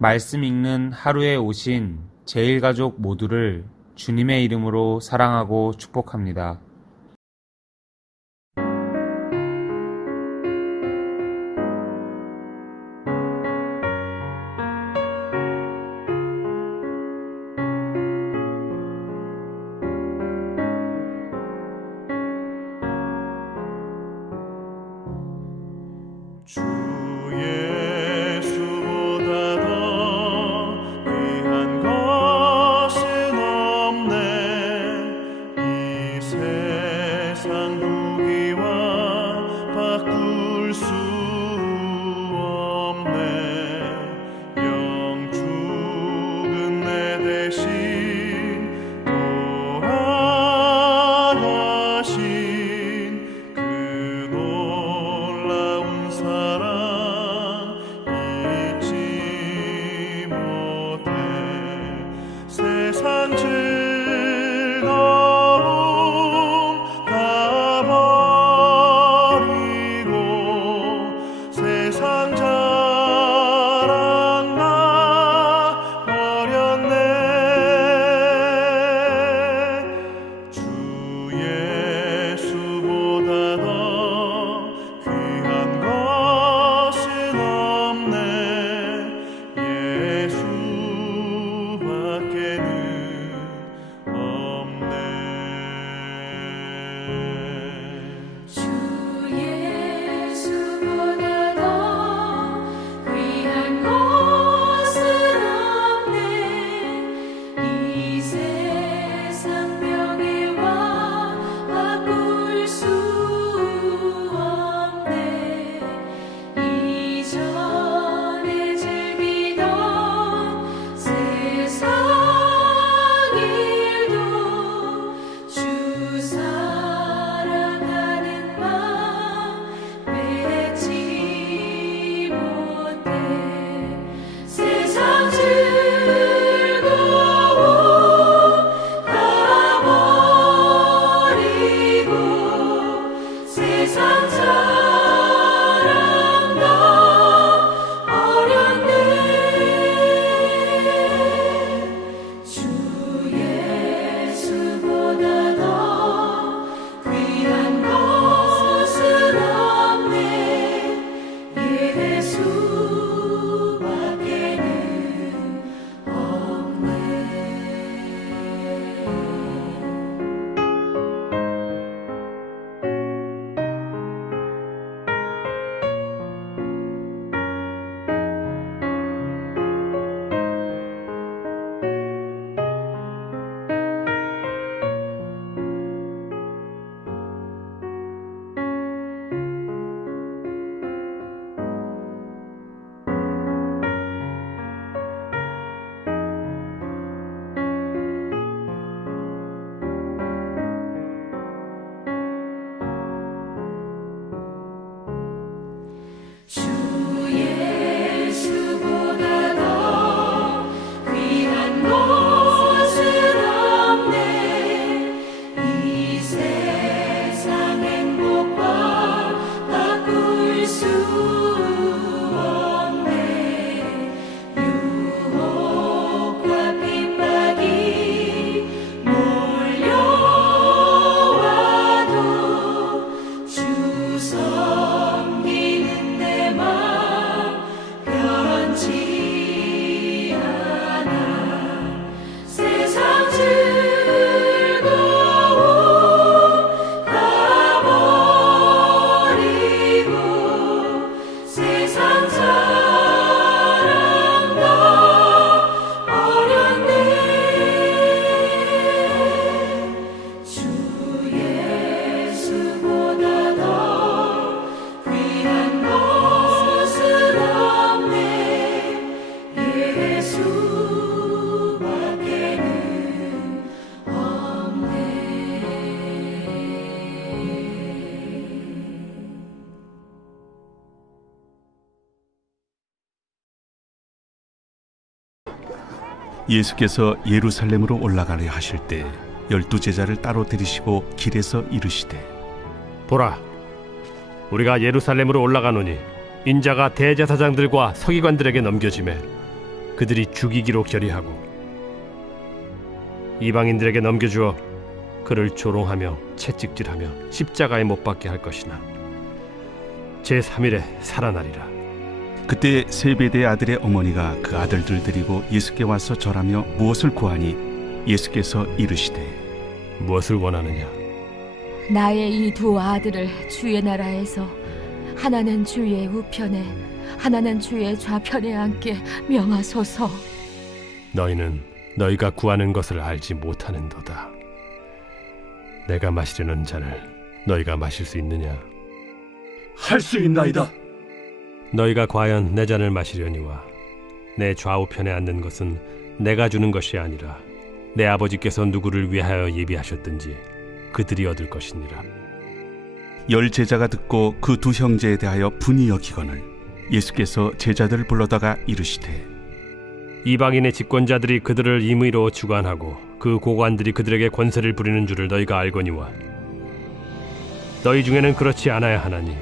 말씀 읽는 하루에 오신 제일가족 모두를 주님의 이름으로 사랑하고 축복합니다. 주 예수보다 더 귀한 것은 없네. 이 세상 무기와 바꿀 수 없네. 영 죽은 내 대신 돌아가신 그 놀라운 사랑 잊지 못해. 세상 즐거움 다 버리고 세상 자랑 다 버렸네. 주 예수보다 더 귀한 것은 없네. 예수밖에는 없네. 주 예수보다 더 귀한 것은 없네. 이 세상 명예와 바꿀 수 없네. 이전에 즐기던 세상 일도 주 사랑하는 마음 맺지 못해. 세상 즐거움 다 버리고 세상 자랑 다 버렸네. 주 예수보다 더 귀한 것은 없네. 예수밖에는 없네. 주 예수보다 더 귀한 것은 없네. 이 세상 행복과 바꿀 수 없네. 유혹과 핍박이 몰려와도 주 섬기는 내 마음 변치 않아. 세상 즐거움 다 버리고 세상 자랑 다 버렸네. 주 예수보다 더 귀한 것은 없네. 예수밖에는 없네. 예수께서 예루살렘으로 올라가려 하실 때 12제자를 따로 들이시고 길에서 이르시되 보라, 우리가 예루살렘으로 올라가노니 인자가 대제사장들과 서기관들에게 넘겨지매 그들이 죽이기로 결의하고 이방인들에게 넘겨주어 그를 조롱하며 채찍질하며 십자가에 못 박게 할 것이나 제3일에 살아나리라. 그때 세베대의 아들의 어머니가 그 아들들 데리고 예수께 와서 절하며 무엇을 구하니 예수께서 이르시되 무엇을 원하느냐? 나의 이 두 아들을 주의 나라에서 하나는 주의 우편에 하나는 주의 좌편에 앉게 명하소서. 너희는 너희가 구하는 것을 알지 못하는도다. 내가 마시려는 잔을 너희가 마실 수 있느냐? 할 수 있나이다. 너희가 과연 내 잔을 마시려니와 내 좌우편에 앉는 것은 내가 주는 것이 아니라 내 아버지께서 누구를 위하여 예비하셨든지 그들이 얻을 것이니라. 열 제자가 듣고 그 두 형제에 대하여 분이 여기거늘 예수께서 제자들을 불러다가 이르시되 이방인의 집권자들이 그들을 임의로 주관하고 그 고관들이 그들에게 권세를 부리는 줄을 너희가 알거니와 너희 중에는 그렇지 않아야 하나니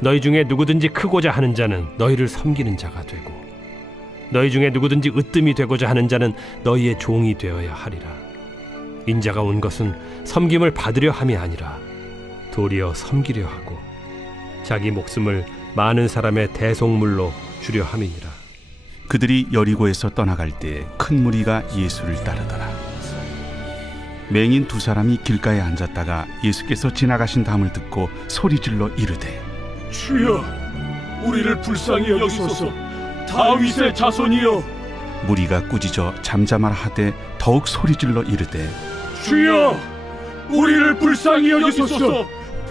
너희 중에 누구든지 크고자 하는 자는 너희를 섬기는 자가 되고 너희 중에 누구든지 으뜸이 되고자 하는 자는 너희의 종이 되어야 하리라. 인자가 온 것은 섬김을 받으려 함이 아니라 도리어 섬기려 하고 자기 목숨을 많은 사람의 대속물로 주려 함이니라. 그들이 여리고에서 떠나갈 때 큰 무리가 예수를 따르더라. 맹인 두 사람이 길가에 앉았다가 예수께서 지나가신 담을 듣고 소리질러 이르되 주여, 우리를 불쌍히 여기소서. 다윗의 자손이여. 무리가 꾸짖어 잠잠하라 하되 더욱 소리질러 이르되 주여, 우리를 불쌍히 여기소서.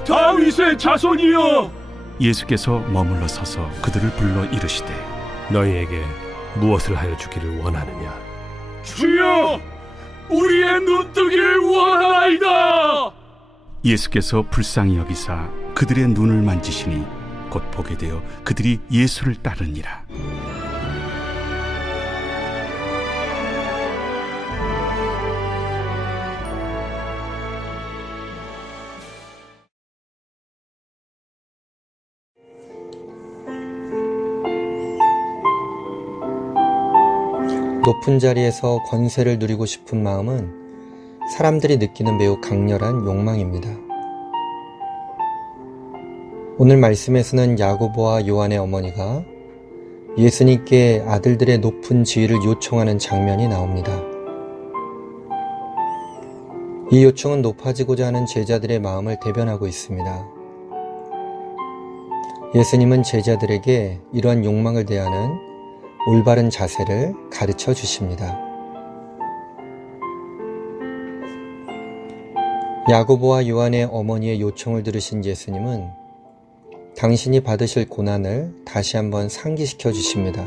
다윗의 자손이여. 예수께서 머물러 서서 그들을 불러 이르시되 너희에게 무엇을 하여 주기를 원하느냐? 주여, 우리의 눈뜨기를 원하나이다. 예수께서 불쌍히 여기사 그들의 눈을 만지시니 곧 보게 되어 그들이 예수를 따르니라. 높은 자리에서 권세를 누리고 싶은 마음은 사람들이 느끼는 매우 강렬한 욕망입니다. 오늘 말씀에서는 야고보와 요한의 어머니가 예수님께 아들들의 높은 지위를 요청하는 장면이 나옵니다. 이 요청은 높아지고자 하는 제자들의 마음을 대변하고 있습니다. 예수님은 제자들에게 이러한 욕망을 대하는 올바른 자세를 가르쳐 주십니다. 야고보와 요한의 어머니의 요청을 들으신 예수님은 당신이 받으실 고난을 다시 한번 상기시켜 주십니다.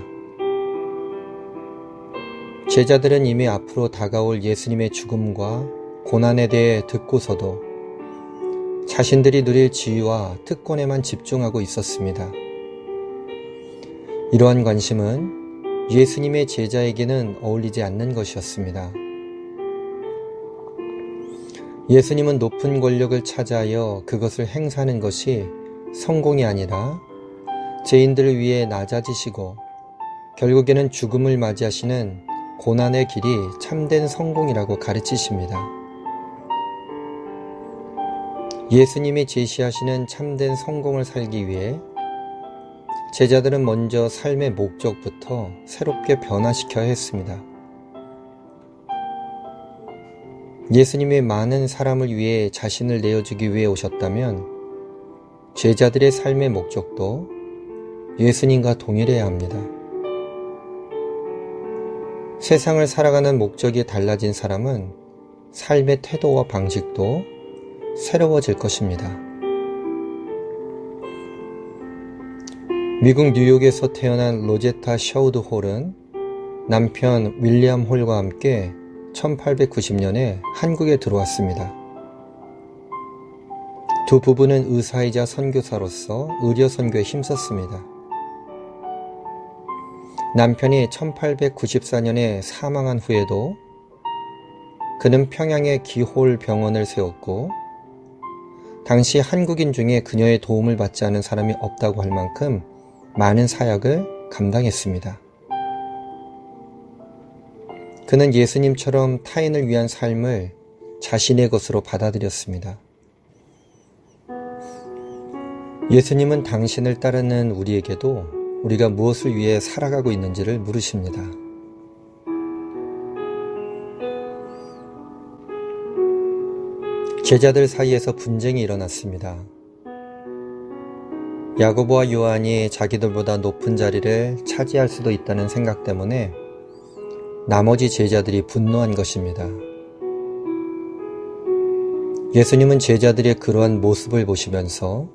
제자들은 이미 앞으로 다가올 예수님의 죽음과 고난에 대해 듣고서도 자신들이 누릴 지위와 특권에만 집중하고 있었습니다. 이러한 관심은 예수님의 제자에게는 어울리지 않는 것이었습니다. 예수님은 높은 권력을 차지하여 그것을 행사하는 것이 성공이 아니라 죄인들을 위해 낮아지시고 결국에는 죽음을 맞이하시는 고난의 길이 참된 성공이라고 가르치십니다. 예수님이 제시하시는 참된 성공을 살기 위해 제자들은 먼저 삶의 목적부터 새롭게 변화시켜야 했습니다. 예수님이 많은 사람을 위해 자신을 내어주기 위해 오셨다면 제자들의 삶의 목적도 예수님과 동일해야 합니다. 세상을 살아가는 목적이 달라진 사람은 삶의 태도와 방식도 새로워질 것입니다. 미국 뉴욕에서 태어난 로제타 셔우드 홀은 남편 윌리엄 홀과 함께 1890년에 한국에 들어왔습니다. 두 부부는 의사이자 선교사로서 의료 선교에 힘썼습니다. 남편이 1894년에 사망한 후에도 그는 평양에 기홀 병원을 세웠고 당시 한국인 중에 그녀의 도움을 받지 않은 사람이 없다고 할 만큼 많은 사역을 감당했습니다. 그는 예수님처럼 타인을 위한 삶을 자신의 것으로 받아들였습니다. 예수님은 당신을 따르는 우리에게도 우리가 무엇을 위해 살아가고 있는지를 물으십니다. 제자들 사이에서 분쟁이 일어났습니다. 야고보와 요한이 자기들보다 높은 자리를 차지할 수도 있다는 생각 때문에 나머지 제자들이 분노한 것입니다. 예수님은 제자들의 그러한 모습을 보시면서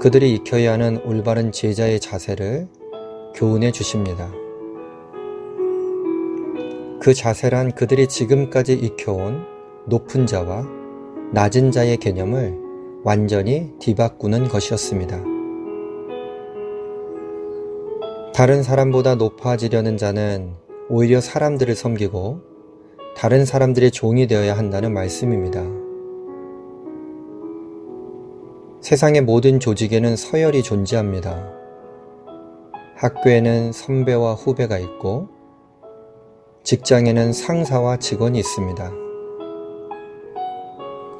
그들이 익혀야 하는 올바른 제자의 자세를 교훈해 주십니다. 그 자세란 그들이 지금까지 익혀온 높은 자와 낮은 자의 개념을 완전히 뒤바꾸는 것이었습니다. 다른 사람보다 높아지려는 자는 오히려 사람들을 섬기고 다른 사람들의 종이 되어야 한다는 말씀입니다. 세상의 모든 조직에는 서열이 존재합니다. 학교에는 선배와 후배가 있고 직장에는 상사와 직원이 있습니다.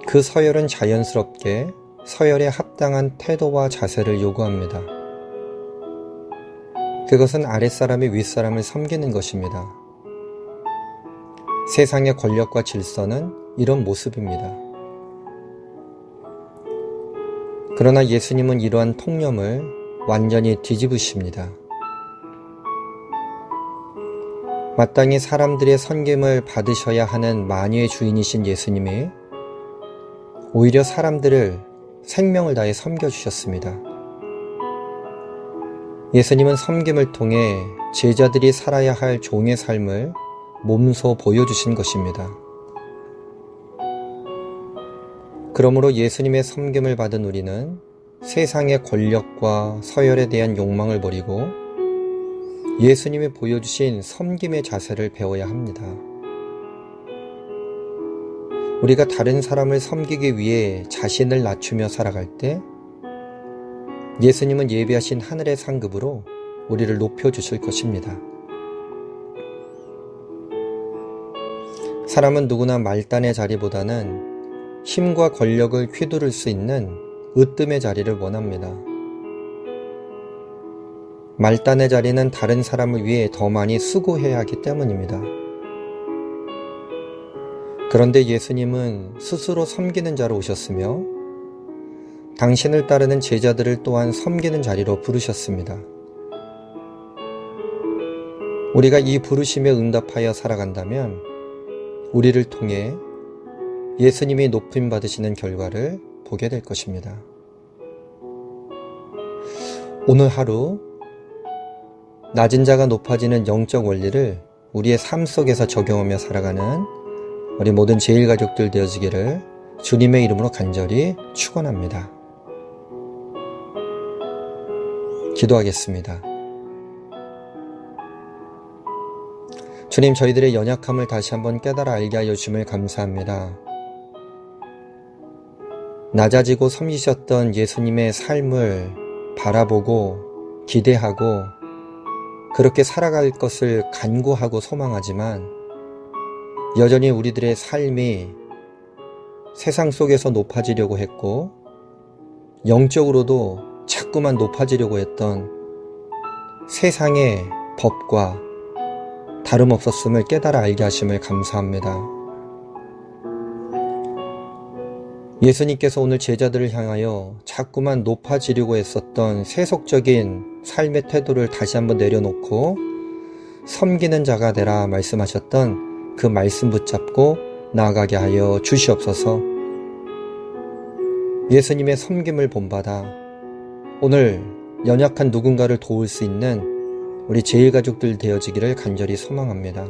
그 서열은 자연스럽게 서열에 합당한 태도와 자세를 요구합니다. 그것은 아랫사람이 윗사람을 섬기는 것입니다. 세상의 권력과 질서는 이런 모습입니다. 그러나 예수님은 이러한 통념을 완전히 뒤집으십니다. 마땅히 사람들의 섬김을 받으셔야 하는 만유의 주인이신 예수님이 오히려 사람들을 생명을 다해 섬겨주셨습니다. 예수님은 섬김을 통해 제자들이 살아야 할 종의 삶을 몸소 보여주신 것입니다. 그러므로 예수님의 섬김을 받은 우리는 세상의 권력과 서열에 대한 욕망을 버리고 예수님이 보여주신 섬김의 자세를 배워야 합니다. 우리가 다른 사람을 섬기기 위해 자신을 낮추며 살아갈 때 예수님은 예비하신 하늘의 상급으로 우리를 높여주실 것입니다. 사람은 누구나 말단의 자리보다는 힘과 권력을 휘두를 수 있는 으뜸의 자리를 원합니다. 말단의 자리는 다른 사람을 위해 더 많이 수고해야 하기 때문입니다. 그런데 예수님은 스스로 섬기는 자로 오셨으며 당신을 따르는 제자들을 또한 섬기는 자리로 부르셨습니다. 우리가 이 부르심에 응답하여 살아간다면 우리를 통해 예수님이 높임 받으시는 결과를 보게 될 것입니다. 오늘 하루 낮은 자가 높아지는 영적 원리를 우리의 삶 속에서 적용하며 살아가는 우리 모든 제일가족들 되어지기를 주님의 이름으로 간절히 축원합니다. 기도하겠습니다. 주님, 저희들의 연약함을 다시 한번 깨달아 알게 하여 주심을 감사합니다. 낮아지고 섬기셨던 예수님의 삶을 바라보고 기대하고 그렇게 살아갈 것을 간구하고 소망하지만 여전히 우리들의 삶이 세상 속에서 높아지려고 했고 영적으로도 자꾸만 높아지려고 했던 세상의 법과 다름없었음을 깨달아 알게 하심을 감사합니다. 예수님께서 오늘 제자들을 향하여 자꾸만 높아지려고 했었던 세속적인 삶의 태도를 다시 한번 내려놓고 섬기는 자가 되라 말씀하셨던 그 말씀 붙잡고 나아가게 하여 주시옵소서. 예수님의 섬김을 본받아 오늘 연약한 누군가를 도울 수 있는 우리 제일가족들 되어지기를 간절히 소망합니다.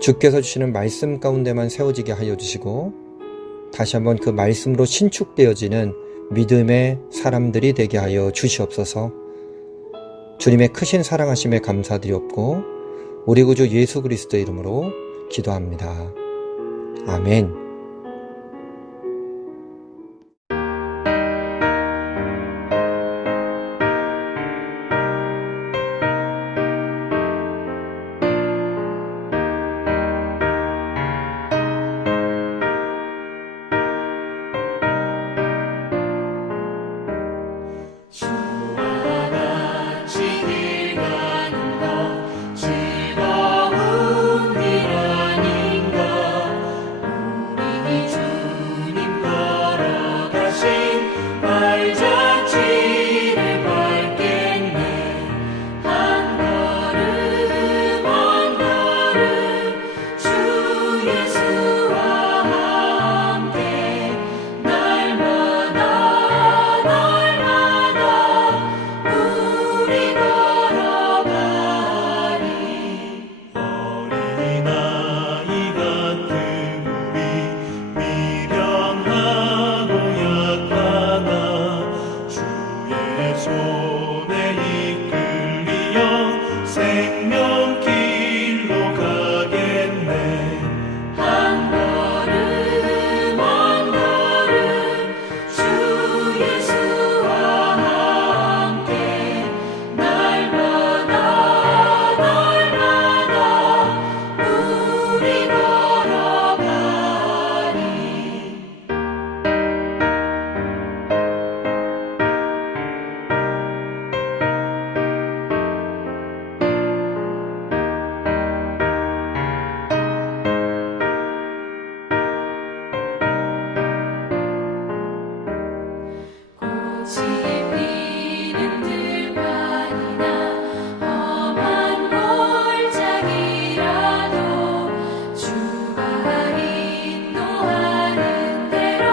주께서 주시는 말씀 가운데만 세워지게 하여 주시고 다시 한번 그 말씀으로 신축되어지는 믿음의 사람들이 되게 하여 주시옵소서. 주님의 크신 사랑하심에 감사드리옵고 우리 구주 예수 그리스도의 이름으로 기도합니다. 아멘. 짚히는 들판이나 험한 골짜기라도 주가 인도하는 대로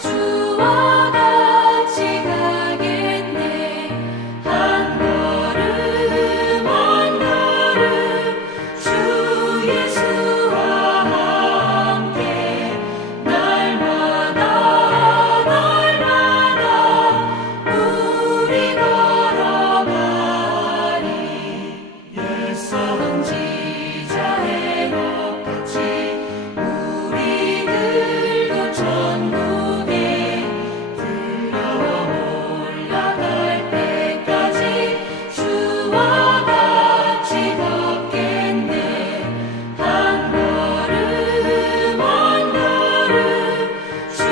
주와 같이 가겠네. 한 걸음 한 걸음 주 예수와 함께 날마다 우리 걸어가리. 옛 선지자의 것같이 우리들도 천국에 들려 올라갈 때까지 주와 같이 걷겠네. 한 걸음 한 걸음 주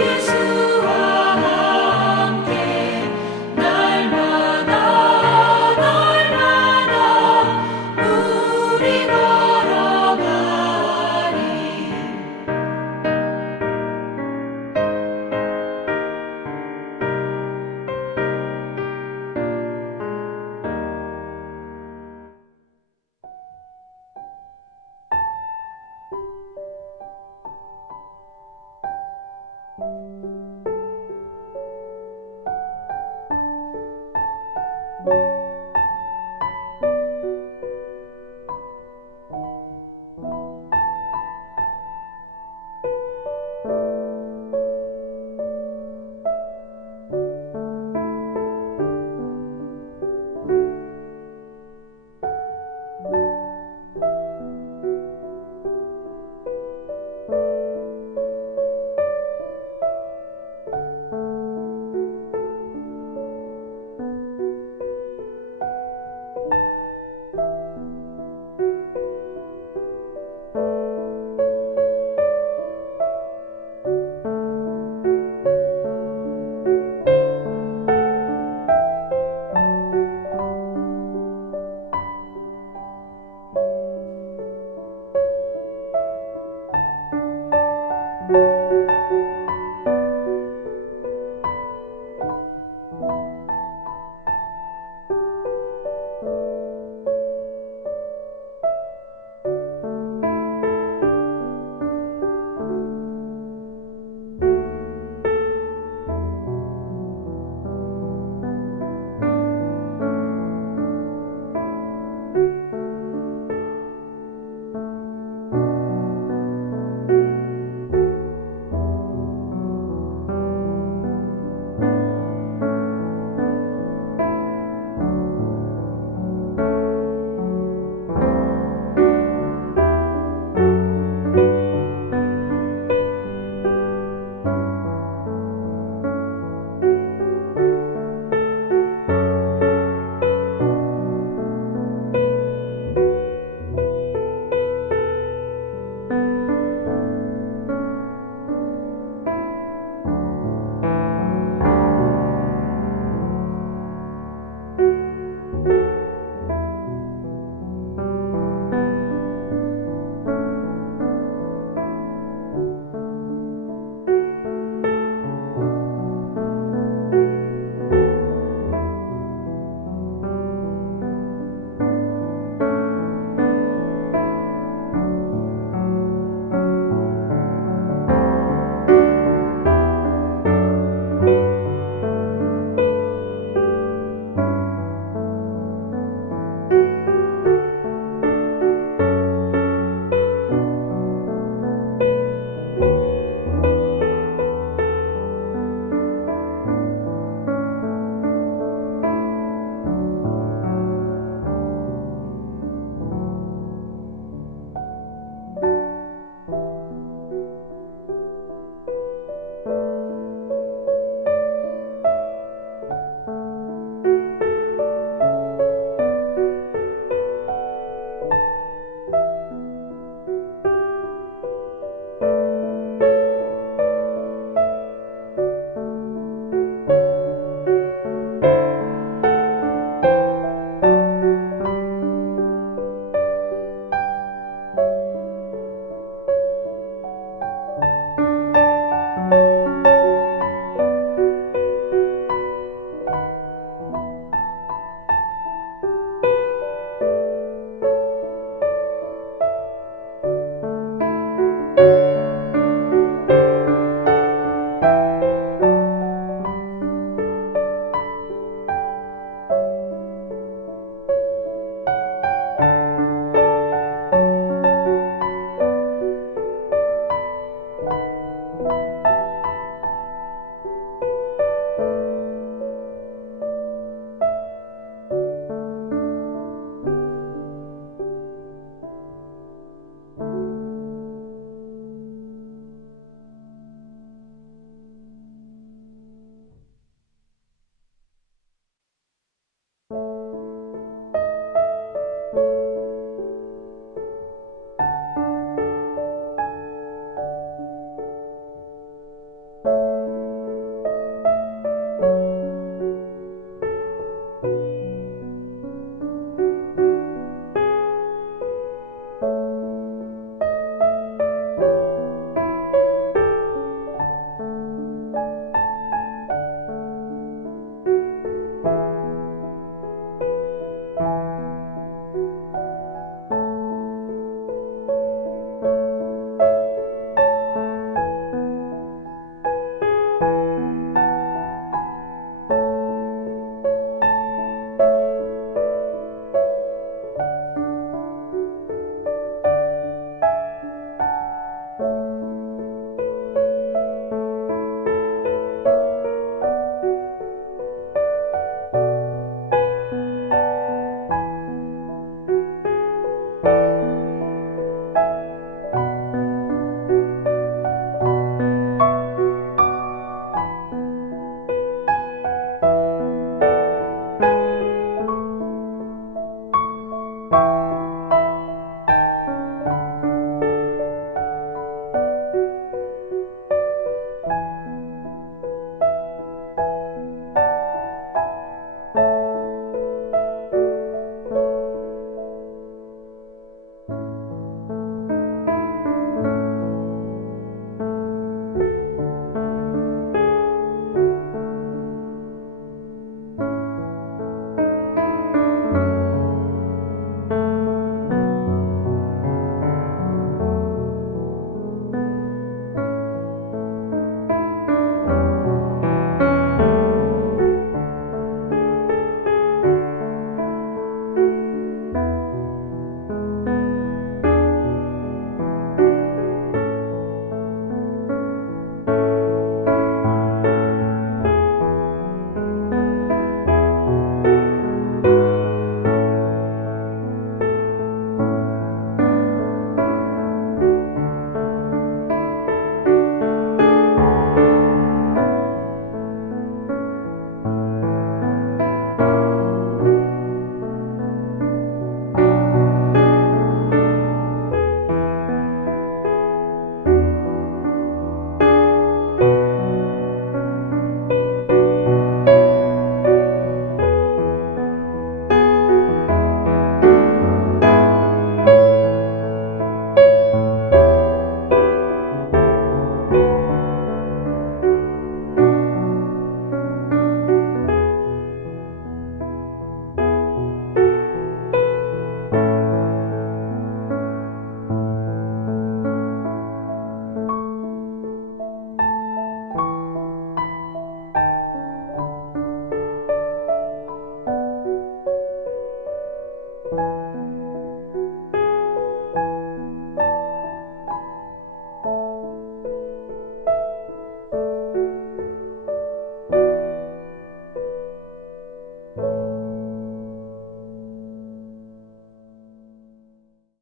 예수와 함께 날마다 우리 걸어가리.